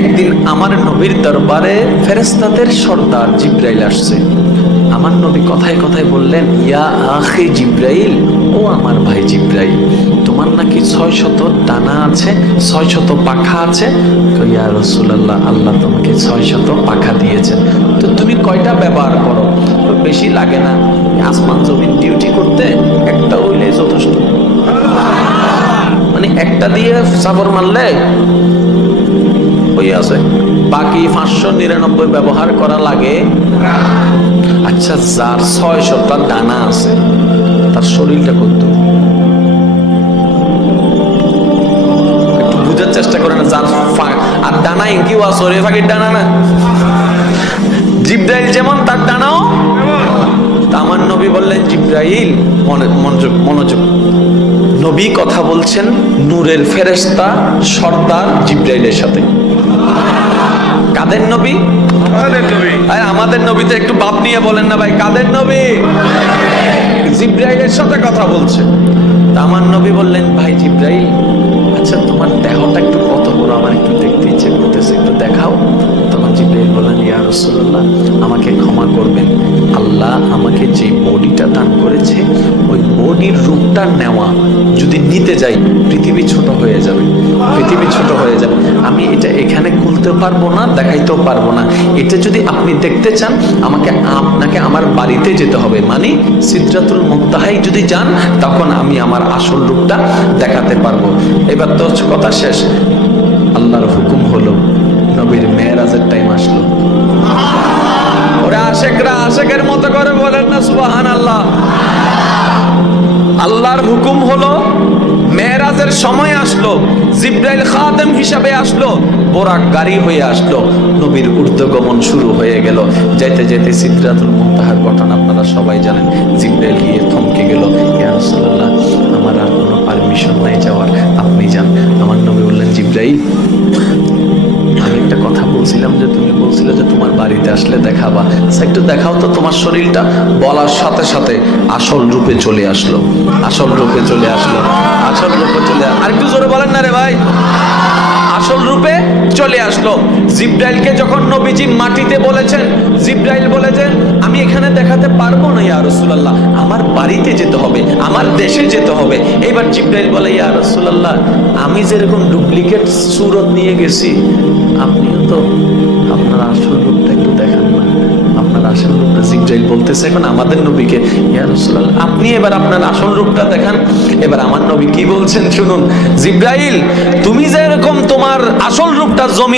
একদিন আমার নবীর দরবারে ফেরেশতাদের সর্দার জিব্রাইল আসছে। আমার নবী কথায় কথায় বললেন, ইয়া আখি জিব্রাইল, ও আমার ভাই জিব্রাইল, তোমার নাকি 600 ডানা আছে, 600 পাখা আছে। ইয়া রাসূলুল্লাহ, আল্লাহ তোমাকে 600 পাখা দিয়েছেন, তো তুমি কয়টা ব্যবহার করো? বেশি লাগে না, আসমান জমিন ডিউটি করতে একটা হইলে যথেষ্ট। মানে একটা দিয়ে সাবর মারলে হয়ে আছে, বাকি 599 ব্যবহার করা লাগে। আচ্ছা, যার 600টা ডানা আছে তার শরীরটা কত? একটু বুঝার চেষ্টা করেন। যার আর ডানা কি ওয়াসরে ফাঁকির ডানা না, জিব্রাইল যেমন তার ডানাও। আমার নবী বললেন, জিব্রাইল মনোযোগ, নবী কথা বলছেন নূরের ফেরেশতা সর্দার জিব্রাইলের সাথে। কাদের নবী? আমাদের নবী তো একটু বাপ নিয়ে বলেন না ভাই, কাদের নবী? জিব্রাইলের সাথে কথা বলছে। আমার নবী বললেন, ভাই জিব্রাইল, আচ্ছা তোমার দেহটা একটু কত বড়, আমার একটু দেখতে ইচ্ছে করতেছে, একটু দেখাও। তখন জিব্রাইল বললেন, ইয়া রাসূলুল্লাহ, আমাকে ক্ষমা করবেন, আল্লাহ আমাকে যে বডিটা দান করেছে ওই বডির রূপটা নেওয়া যদি নিতে যাই পৃথিবী ছোট হয়ে যাবে, পৃথিবী ছোট হয়ে যাবে। আমি এটা এখানে খুলতে পারবো না, দেখাইতেও পারবো না। এটা যদি আপনি দেখতে চান আপনাকে আমার বাড়িতে যেতে হবে, মানে সিদরাতুল মুনতাহায় যদি যান তখন আমি আমার আসল রূপটা দেখাতে পারবো। এবার তো কথা শেষ, আল্লাহর হুকুম হলো, নবীর মেরাজের টাইম আসলো। ওরা আশেকরা আশেকের মতো করে বলেন না সুবহানাল্লাহ। আল্লাহর হুকুম হলো, মেরাজের সময় আসলো, জিব্রাইল খাদেম হিসাবে আসলো, বোরাক গাড়ি হয়ে আসলো, নবীর ঊর্ধ্বগমন শুরু হয়ে গেল। যেতে যেতে সিদরাতুল মুনতাহার ঘটনা আপনারা সবাই জানেন। জিব্রাইল গিয়ে থমকে গেল, ইয়া রাসূলুল্লাহ, আমার আর কোনো পারমিশন নাই যাওয়ার, আপনি যান। আমার নবী বললেন, জিব্রাইল, আমি একটা কথা বলছিলাম যে তুমি বলছিলে যে তোমার বাড়িতে আসলে দেখাবা, একটু দেখাও তো তোমার শরীরটা। বলার সাথে সাথে আসল রূপে চলে আসলো, আসল রূপে চলে আসলো, আসল রূপে চলে। আর একটু জোরে বলেন না রে ভাই। আসল রূপে চলে আসলো। জিব্রাইলকে যখন নবীজি মাটিতে বলেছেন, জিব্রাইল বলেছেন, আমি এখানে দেখাতে পারবো না ইয়া রাসূলুল্লাহ, আমার বাড়িতে যেতে হবে, আমার দেশে যেতে হবে। এবার জিব্রাইল বলে, ইয়া রাসূলুল্লাহ, আমি যেরকম ডুপ্লিকেট সুরত নিয়ে গেছি, আপনিও তো আপনার আসল রূপটা একটু দেখান না, আপনার আসল রূপটা। জিব্রাইল বলতেছে এখন আমাদের নবীকে, ইয়া রাসূলুল্লাহ, আপনি এবার আপনার আসল রূপটা দেখান। এবার আমার নবী কি বলছেন শুনুন, জিব্রাইল, তুমি যেরকম তোমার আসল রূপটা জমি